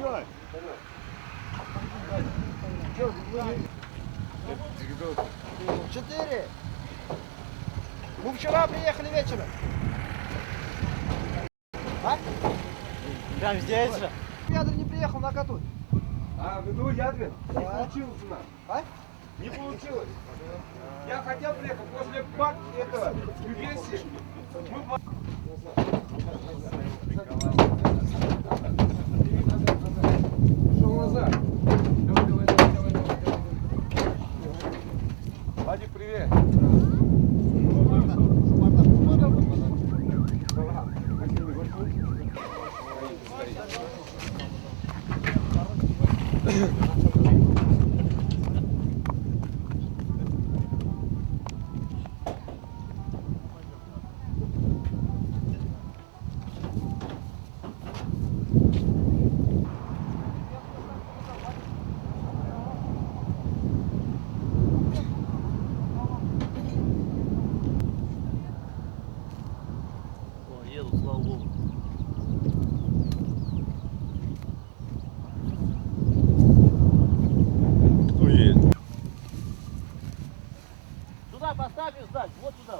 Чё? Четыре. Мы вчера приехали вечером. А? Прям здесь же. Ядрин не приехал на коту. А, в иду Ядрин? Не получилось у нас. А? Не получилось. Я хотел приехать после этого Ювенси. Шел назад. Вадик, привет. Еду, слава богу. Кто едет? Туда поставь и сдать, вот туда.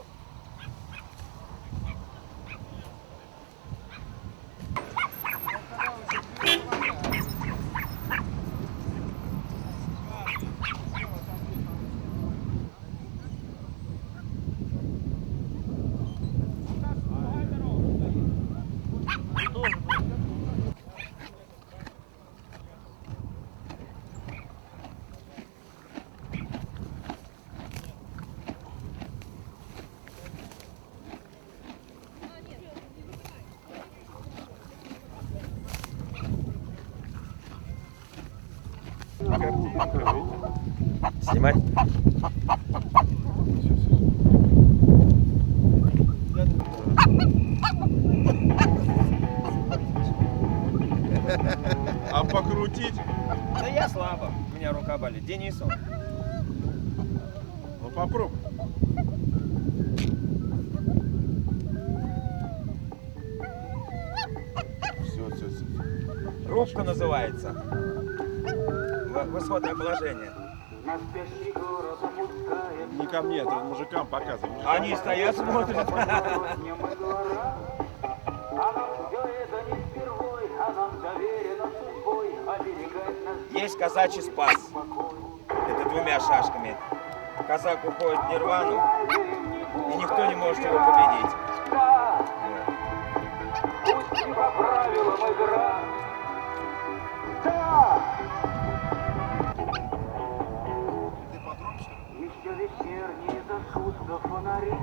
Снимать? А покрутить? Да я слабо, у меня рука болит. Денису. Ну попробуй. Все. Рубка называется. В исходное положение. Не ко мне, это мужикам показывай. Они стоят, смотрят. Есть казачий спас. Это двумя шашками. Казак уходит в нирвану, и никто не может его победить. Еще вечерние зажгутся фонари.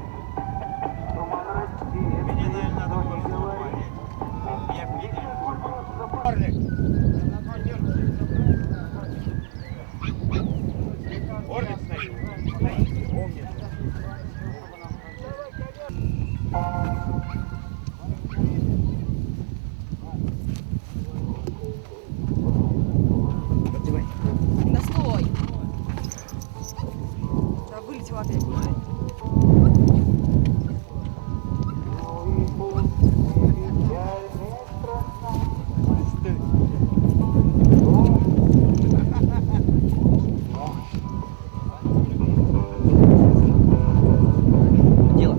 Туман Мне, наверное, надо рассеет, больше говорит. Я видел. Орлик стоит. Помнит. Да стой! Да вылетел опять. Дело.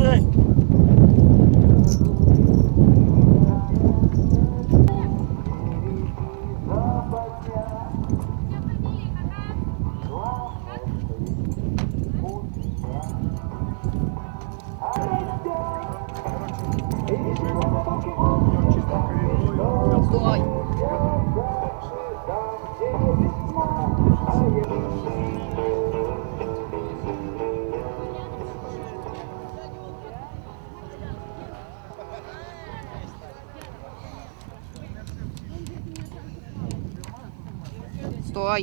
Стой! Стой! Стой!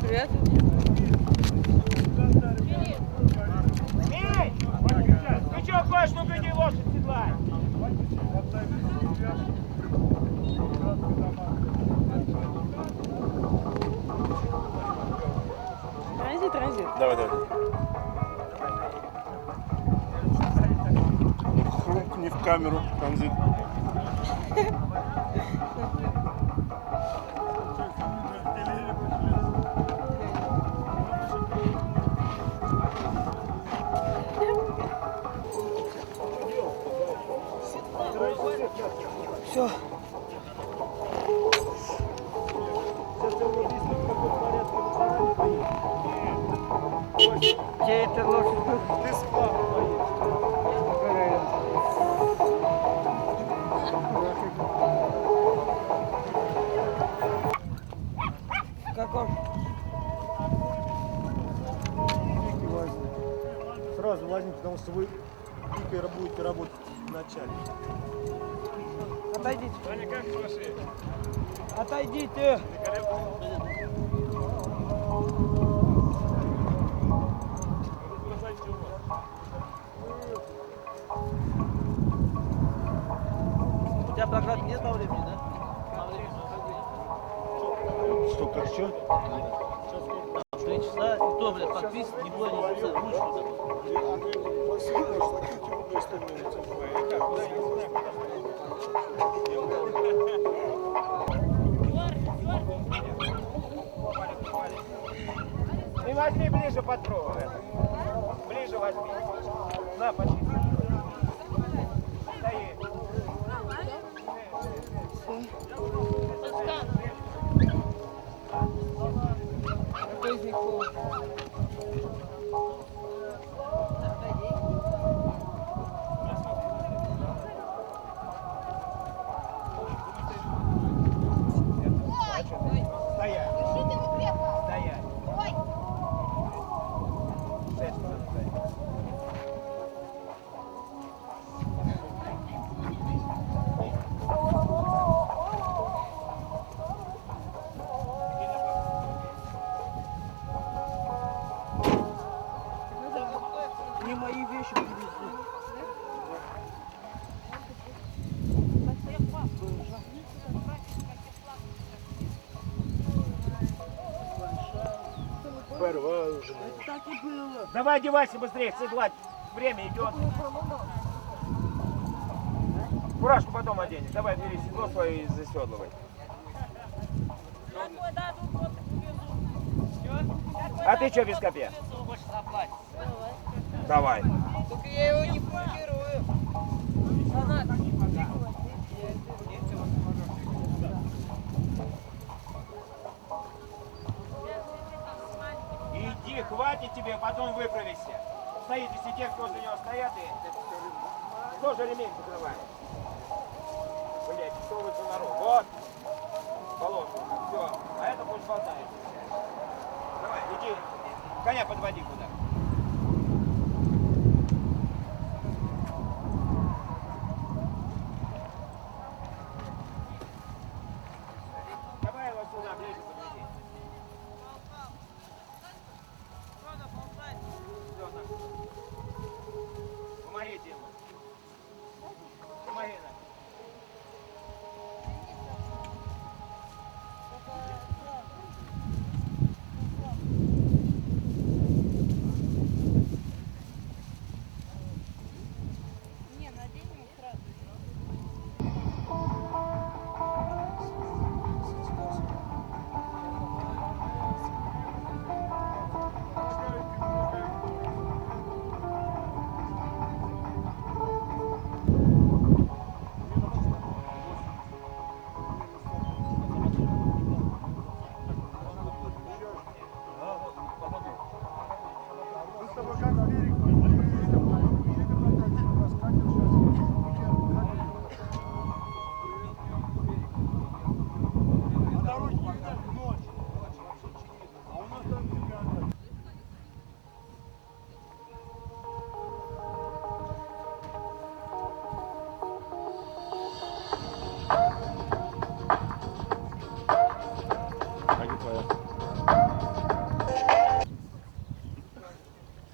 Привет. камеру, Танзит. Все. Где это лошадь? Ты сплав Как он? Сразу лазим, потому что вы дико будете работать в начале. Отойдите. Ваня, как ваши? Отойдите. У тебя программа нет по времени, да? Что, как что? 3 часа, и то, блядь, подписывать, никто не записать, ручку. Ты возьми ближе под провод. Ближе возьми. На, почти. Стои. Какой из них повод? Стоять. Стоять. Не мои вещи привезли. Так и было. Давай одевайся быстрее, седлать. Время идет. Фуражку потом оденешь. Давай, бери седло свое и заседлывай. А ты что без копья? Давай. Только я его не блокирую. Иди, хватит тебе, потом выправишься. Стоит, если те, кто за него стоят, и тоже ремень закрывает. Блять, что вы за народ? Вот. Полоску. Все. А это пусть болтает. Давай, иди. Коня подводи куда. Давай его сюда, ближе подведи. Помогите ему. Помоги нам.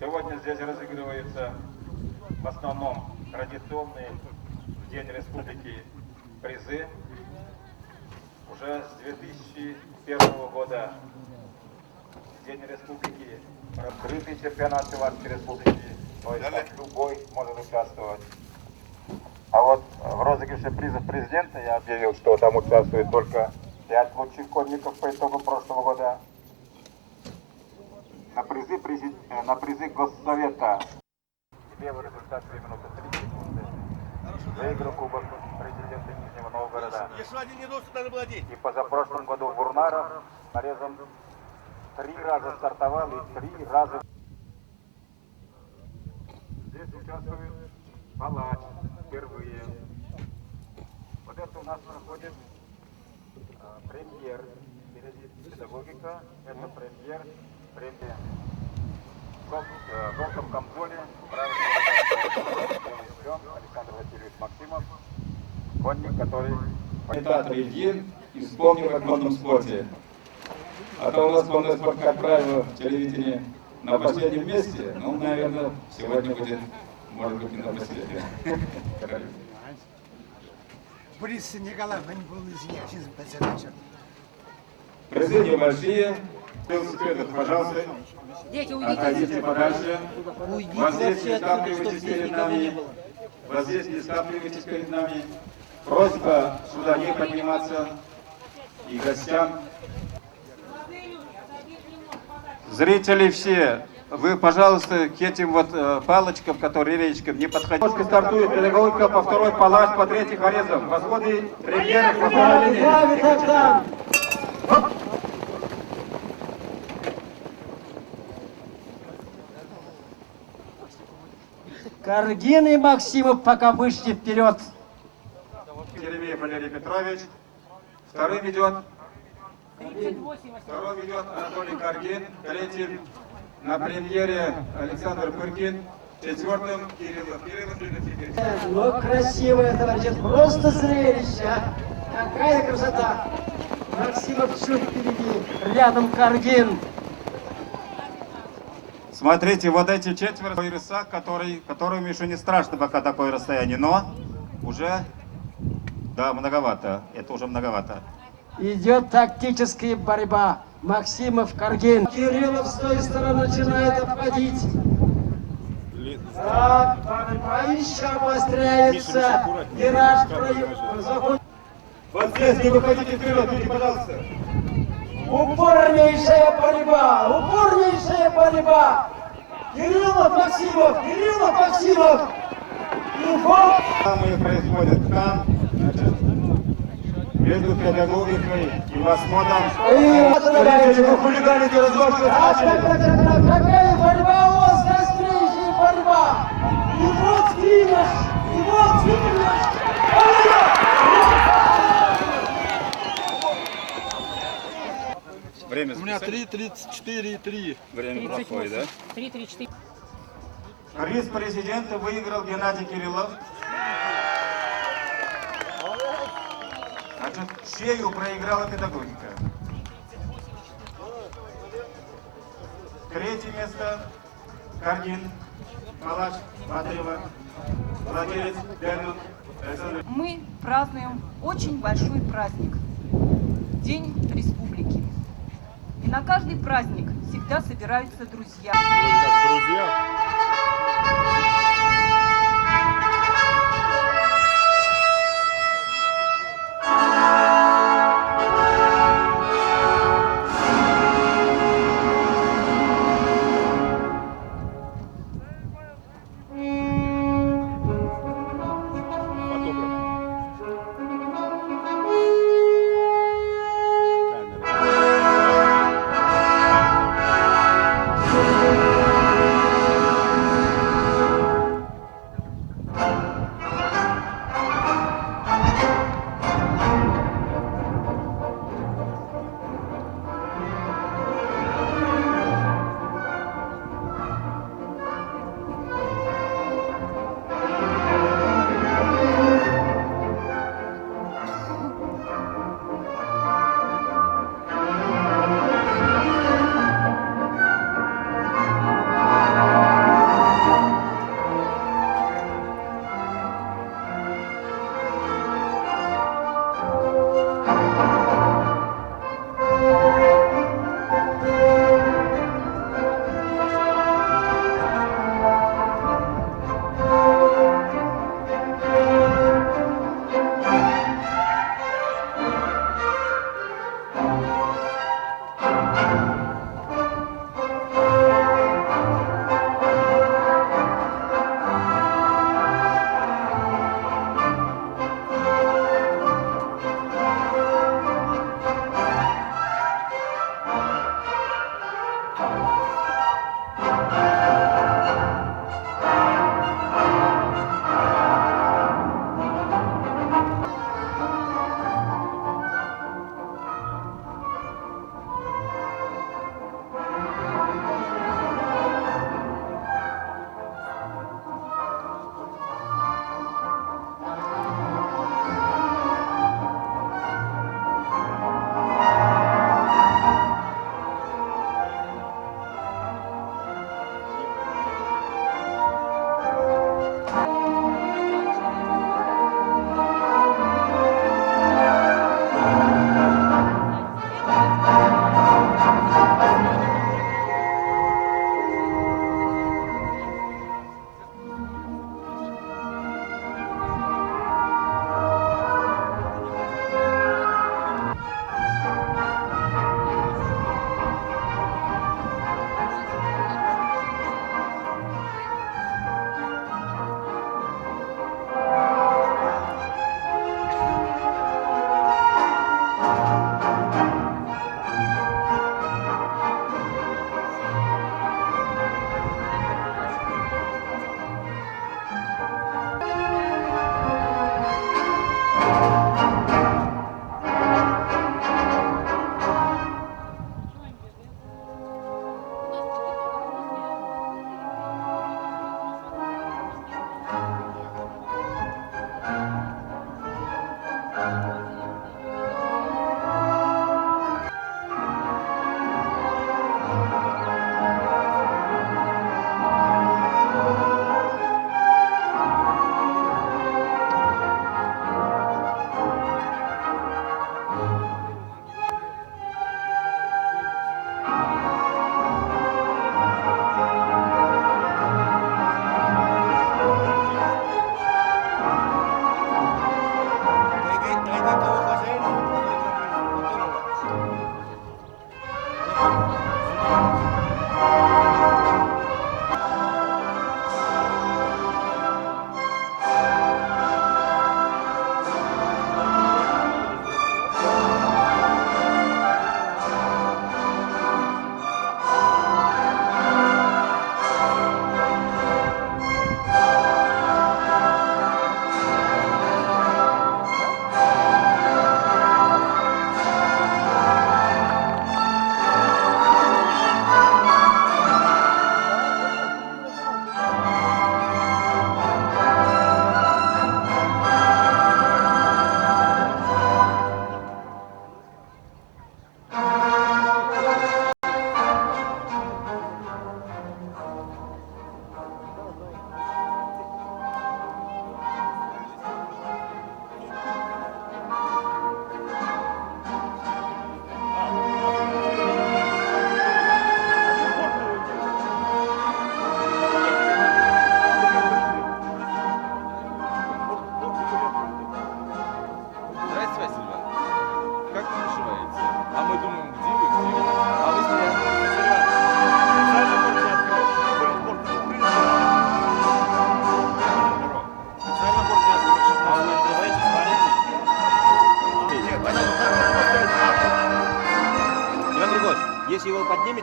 Сегодня здесь разыгрываются в основном традиционные в День Республики призы. Уже с 2001 года в День Республики открытый чемпионат Севастской Республики, то есть там любой может участвовать. А вот в розыгрыше призов президента я объявил, что там участвует только 5 лучших конников по итогам прошлого года. На призы Госсовета первый результат 2 минуты 3 секунды. Выиграл Кубок президента Нижнего Новгорода. И позапрошлом году в Урнарах нарезом 3 раза стартовал и 3 раза. Здесь участвует палач впервые. Вот это у нас проходит премьер. Впереди педагогика, это премьер. В желтом камзоле Александр Васильевич Максимов, конник, который... Комментатор един и вспомнил о конном спорте. А то у нас конный спорт, как правило, телевидение на последнем месте, ну, наверное, сегодня будет, может быть, и на последнем. Борис Николаевич, не был извиняюсь. Призы небольшие. Пожалуйста, отойдите подальше. Вот здесь не скапливайтесь перед нами. Вот здесь не скапливайтесь перед нами. Просьба сюда не подниматься. И гостям. Зрители все, вы, пожалуйста, к этим вот палочкам, которые речкам, не подходите. Стартует педагогика по второй палач, по третий хорезом. Восходы премьеры по второй. Каргин и Максимов пока вышли вперед. Еремеев Валерий Петрович. Вторым идет Анатолий Каргин. Третьим на премьере Александр Пыркин. Четвертым Кириллов. Ну, красивое, товарищи, просто зрелище. Какая красота. Максимов чуть впереди, рядом Каргин. Смотрите, вот эти четверо рысак, которым еще не страшно пока такое расстояние, но уже, да, многовато, это уже многовато. Идет тактическая борьба. Максимов, Каргин. Кириллов с той стороны начинает обходить. Так, борьба еще обостряется. Вираж заходит. Вот здесь не выходите вперед, люди, пожалуйста. Упорнейшая борьба. Кириллов, Максимов. И вот. Самое происходит там, значит, между педагогикой и восходом. Зрители, хулиганите, размахивают. Какая борьба, острейшая борьба. И вот финиш. Время У меня 3:34,3. Время плохое, да? 3-3-4. Приз президента выиграл Геннадий Кириллов. Значит, шею проиграла педагогика. Третье место Каргин, палач Матрева, владелец Дернут. Мы празднуем очень большой праздник. День Республики. И на каждый праздник всегда собираются друзья. Друзья.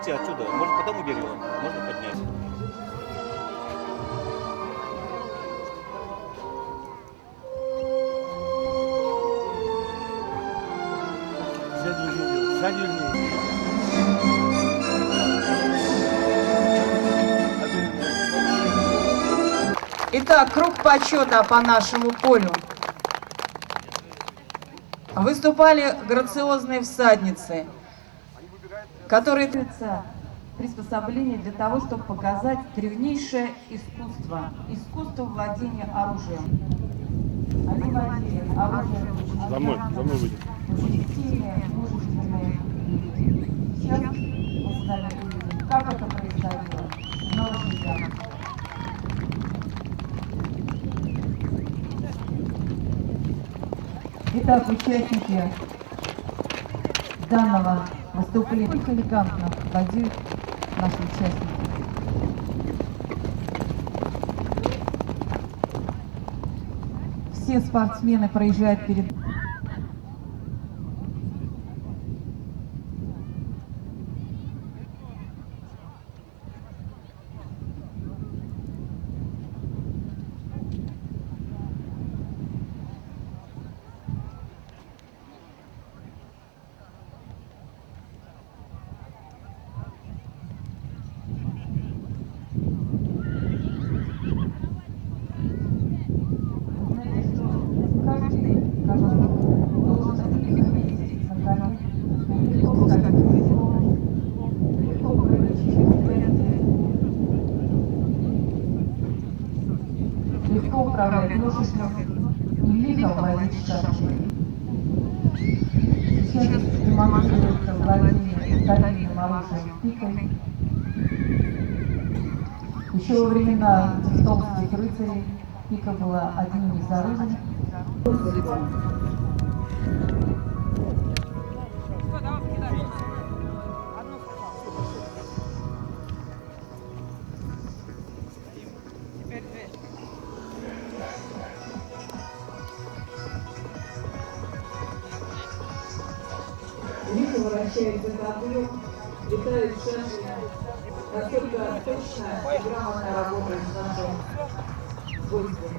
Видите, отсюда, можно по тому берегу, можно поднять. Итак, круг почета по нашему полю. Выступали грациозные всадницы, которые приспособление для того, чтобы показать древнейшее искусство, искусство владения оружием. Они владели оружием. За мной выйдет. Сейчас мы с вами увидим, как это происходило на лошадях. Итак, участники данного выступления элегантно владеют наши участники. Все спортсмены проезжают перед... Легко управлять лошадью и лихо владеть шашкой. Сейчас демонстрируется владение старинным оружием пикой. Еще во времена тевтонских рыцарей пика была одним из оружий. Лихо вращается котлет, летают шашки. Насколько точно и грамотно работает наши войска.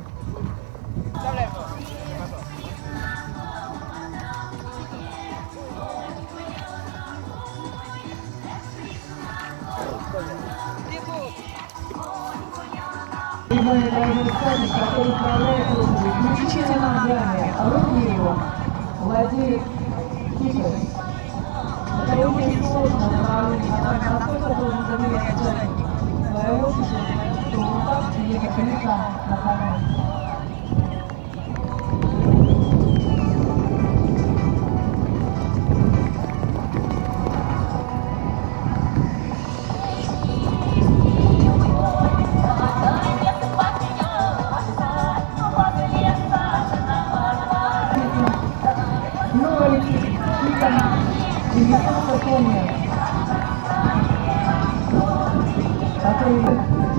Который управляет лошадью исключительно ногами, а руки его владеют кикой. Это очень сложное направление, настолько должен доверять своей лошади, что вот так ехать лихо на коне.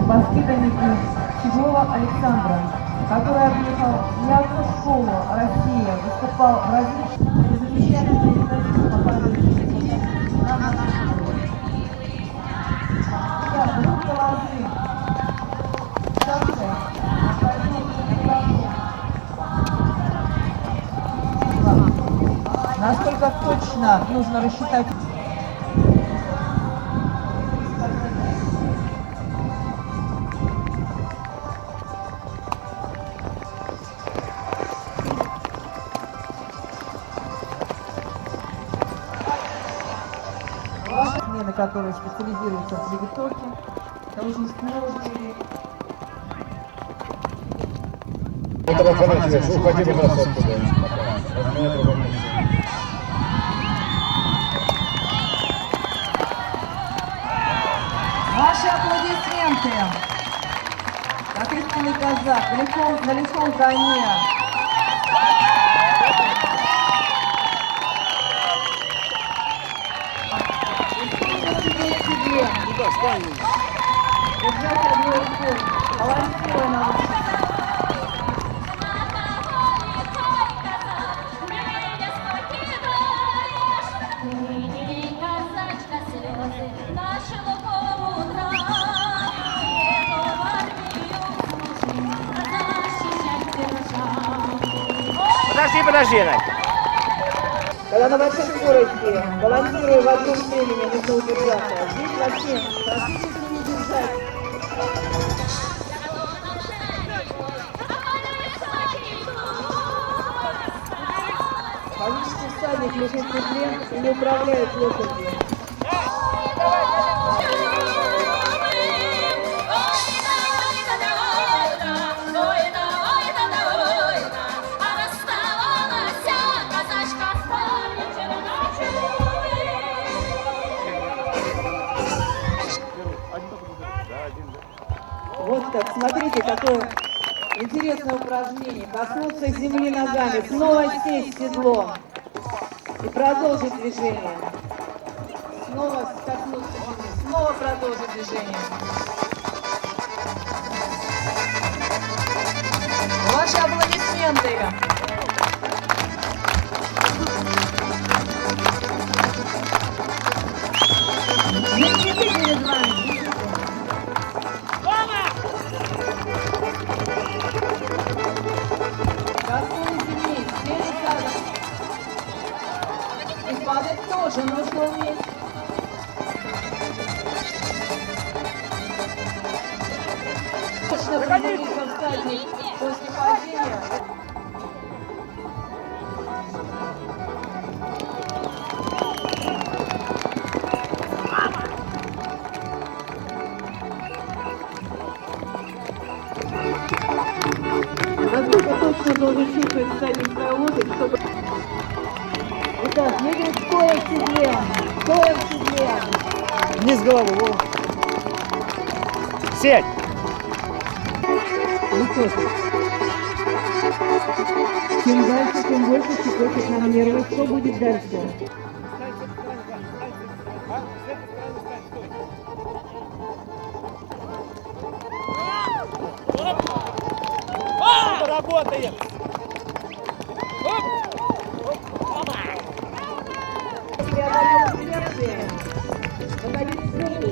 Воспитанники Щеглова Александра, который объехал не одну школу России, выступал в различных замечательных методистах показывающих на нашей школе. Сейчас группа лозы, шашкой, насколько точно нужно рассчитать. Которые специализируются в заготовке, это очень сложные. Ваши аплодисменты. Как истинный казак, на лихом коне. Держать одной рукой, балансируя на лошади. Казачка слезы, подожди, Надь. Когда на большой скорости, балансируя в одном времени, нужно удержаться. Здесь вообще практически не держать. Панический всадник лежит в седле и не управляет лошадью. Вот так, смотрите, какое интересное упражнение. Коснуться земли ногами, снова сесть в седло и продолжить движение. Снова коснуться земли, снова продолжить движение. Ваши аплодисменты. Мужчины перед вами. И падать тоже нужно уметь. Точно приземлиться всадник после падения. Насколько точно должен чувствовать всадник свою лошадь, чтобы... Итак, едем стоя в седле, стоя в седле. Вниз голову, Вова. Сядь. Высокий. Чем дальше, тем больше щекочет нам нервы. Что будет дальше? Работаем. Преодолел инерции. Выходить сверху.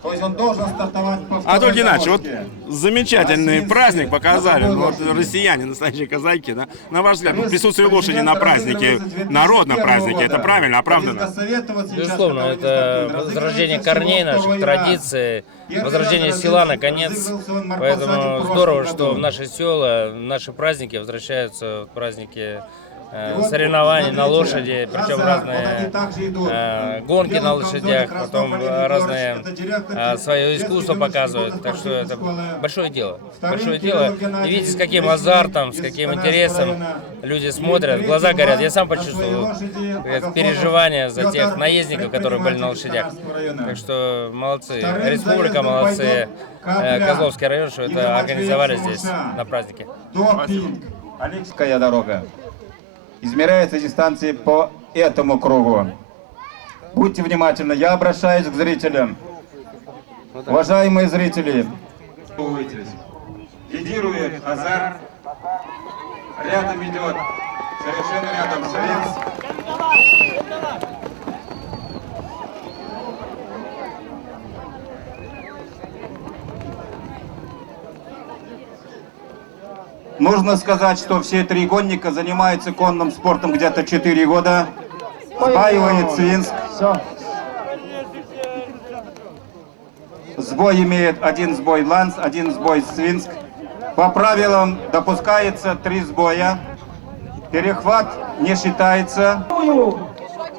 То есть он должен стартовать по Анатолий Геннадьевич, вот дорожке. замечательный праздник показали. Вот россияне, настоящие казаки, да? На ваш взгляд, присутствие лошади на празднике, народном празднике, это правильно, оправдано? Безусловно, это возрождение корней наших, традиций, возрождение села наконец. Поэтому здорово, что в наши села, наши праздники возвращаются в праздники соревнований на лошади, причем разные гонки на лошадях, потом разные свое искусство показывают. Так что это большое дело. Большое дело. И видите, с каким азартом, с каким интересом люди смотрят, глаза горят. Я сам почувствовал переживания за тех наездников, которые были на лошадях. Так что молодцы. Республика молодцы. Козловский район, что это организовали здесь на празднике. Алексская дорога. Измеряется дистанция по этому кругу. Будьте внимательны, я обращаюсь к зрителям. Уважаемые зрители, лидирует Азар, рядом идет, совершенно рядом Свинск. Нужно сказать, что все три гонника занимаются конным спортом где-то 4 года. Сбаивает Свинск. Сбой имеет один сбой Ланс, один сбой Свинск. По правилам допускается 3 сбоя. Перехват не считается.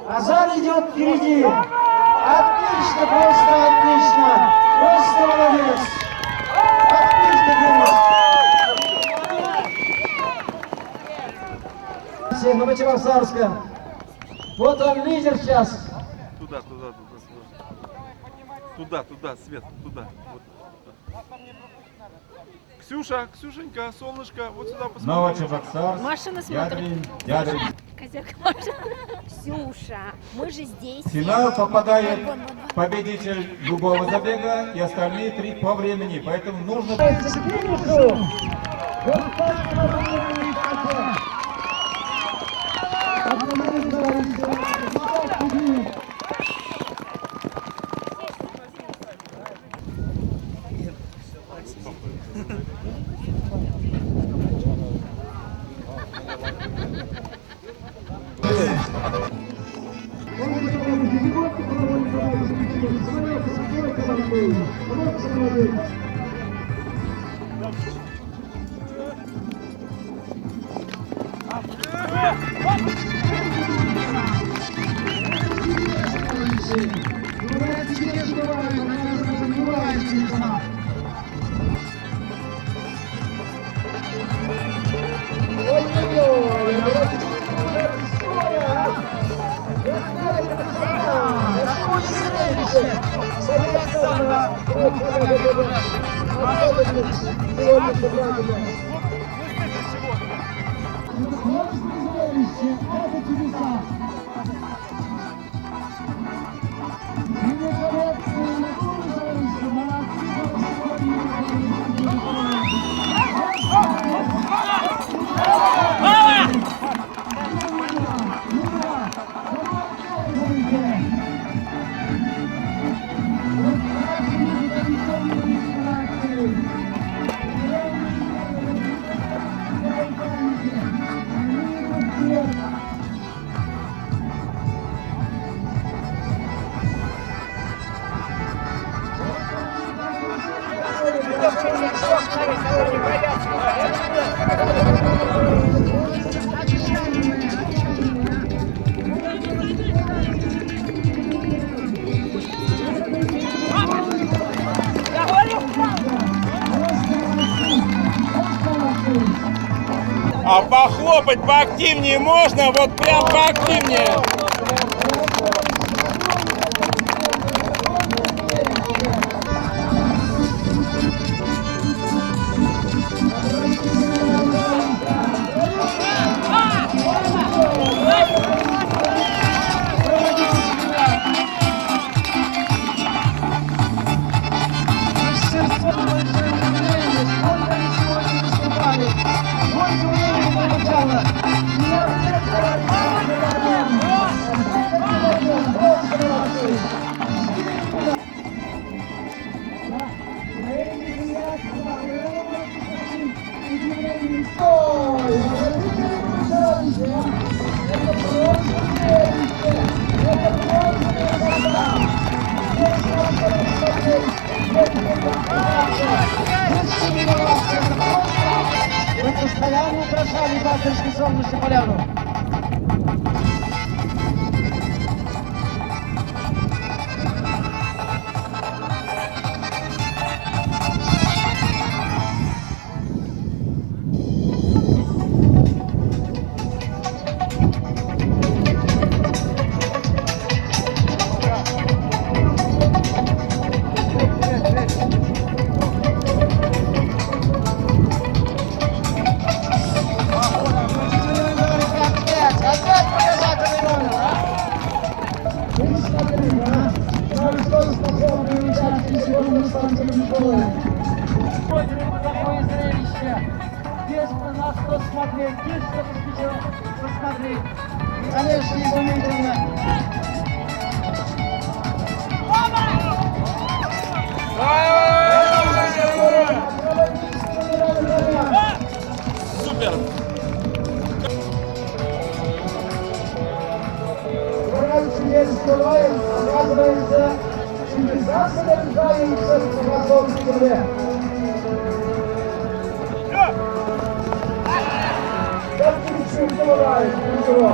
Азар идет впереди. Отлично, просто отлично. Просто молодец. Отлично, Денис. Новочебоксарска. Вот он лидер сейчас. Туда, Свет, туда. Вот. Ксюша, Ксюшенька, солнышко, вот сюда посмотри. Новочебоксарск. Машина смотрит. Ядрин. Козяк Маша. Ксюша, мы же здесь. В финал попадает победитель другого забега и остальные 3 по времени. Поэтому нужно... А похлопать поактивнее можно? Вот прям поактивнее. Вы постоянно украшали Бастерскую солнечную поляну. Такое зрелище. Здесь на что смотреть, здесь что посмотреть. Конечно, изумительно. Супер! Оказывается, цивилизация рождается в православной земле. Как ничего не бывает, ничего.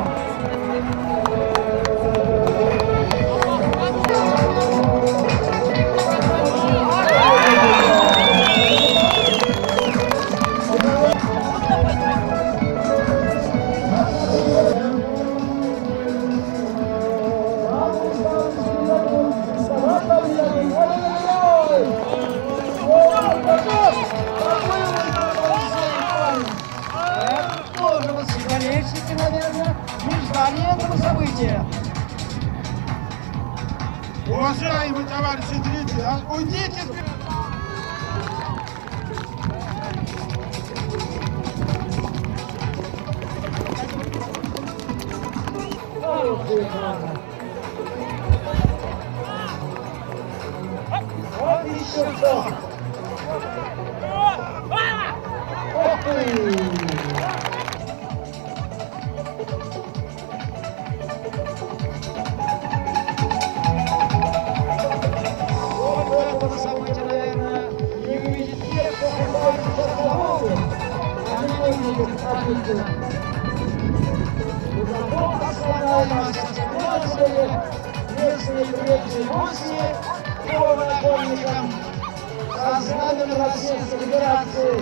нежданное этого события. Уважаемые товарищи зрители, уйдите! Вот еще что. Ох ты! Вот этого события, наверное, не увидит те, кто находится сейчас на волне. Они не увидят события. Высоко прославляемость остановили местные приезжие гости по законникам со знамен Российской Федерации.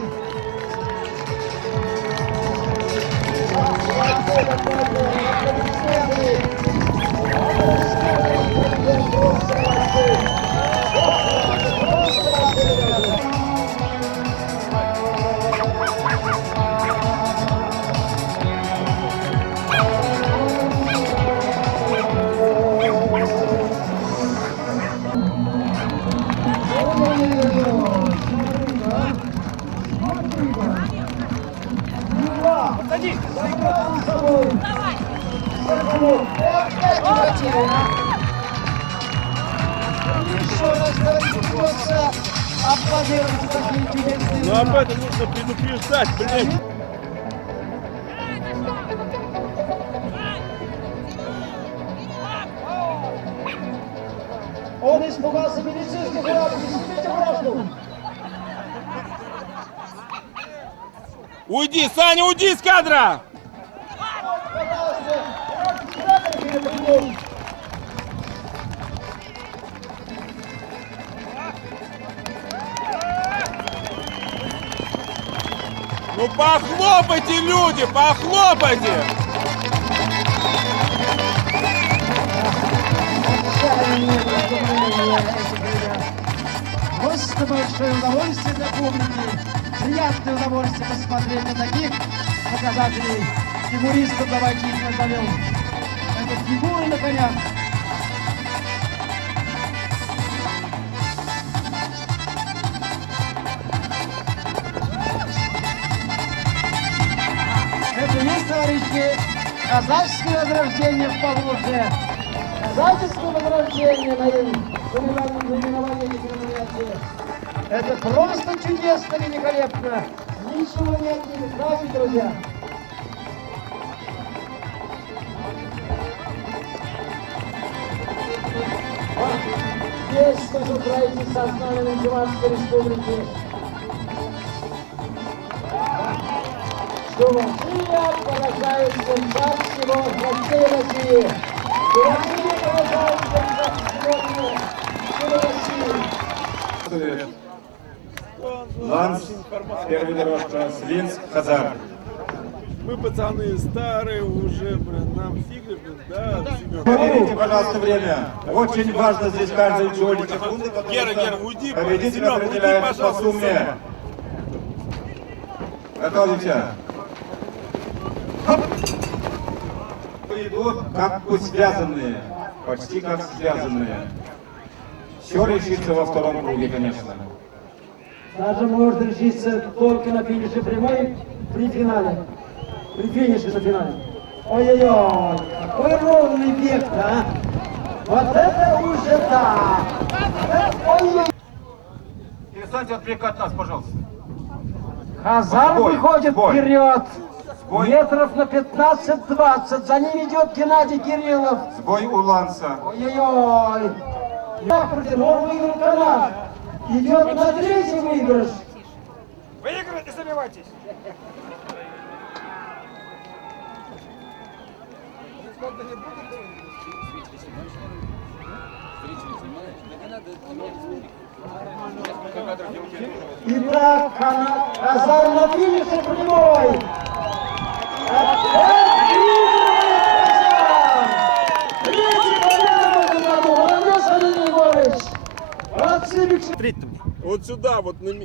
Но об этом нужно предупреждать, блин. Он испугался медицинской фуражки. Снимите фуражку. Уйди, Саня, уйди с кадра! Ну похлопайте, люди, похлопайте! Просто большое удовольствие для публики. Приятное удовольствие посмотреть на таких показателей. Фигуристов давайте их назовем. Это фигуры на конях. Это есть, товарищи, казачское возрождение в Поволжье. Казаческое возрождение на наименование этих мероприятий. Это просто чудесно, великолепно. Ничего нет, не правда, друзья. Здесь скажу пройти со знаменем Чувашской Республики. Что Россия поражает сердца всего России России. Что Россия поражает сердца всего России. Ланс, первая дорожка, Свинск, Хазар. Мы пацаны старые уже, блин, нам фигли, блин, да, Семен. Проверите, пожалуйста, время. Очень важно здесь каждый доли секунды, Гера, уйди, победитель Семен, уйди, определяется по пожалуйста. сумме. Готовимся. Идут как бы связанные, почти как связанные. Все решится во втором круге, конечно. Даже может решиться только на финише прямой при финале. При финише на финале. Ой-ой-ой, какой ровный бег, а! Вот это уже да! Ой-ой-ой! Перестаньте отвлекать нас, пожалуйста. Хазар Бой, выходит бой. вперед. Сбой. Метров на 15-20. За ним идет Геннадий Кириллов. Сбой у Ланса. Ой-ой-ой. Он выиграл канат. Идет на третий выигрыш. Выиграть, не сомневайтесь. Итак, Хазар на финише прямой. Вот сюда, вот на меня.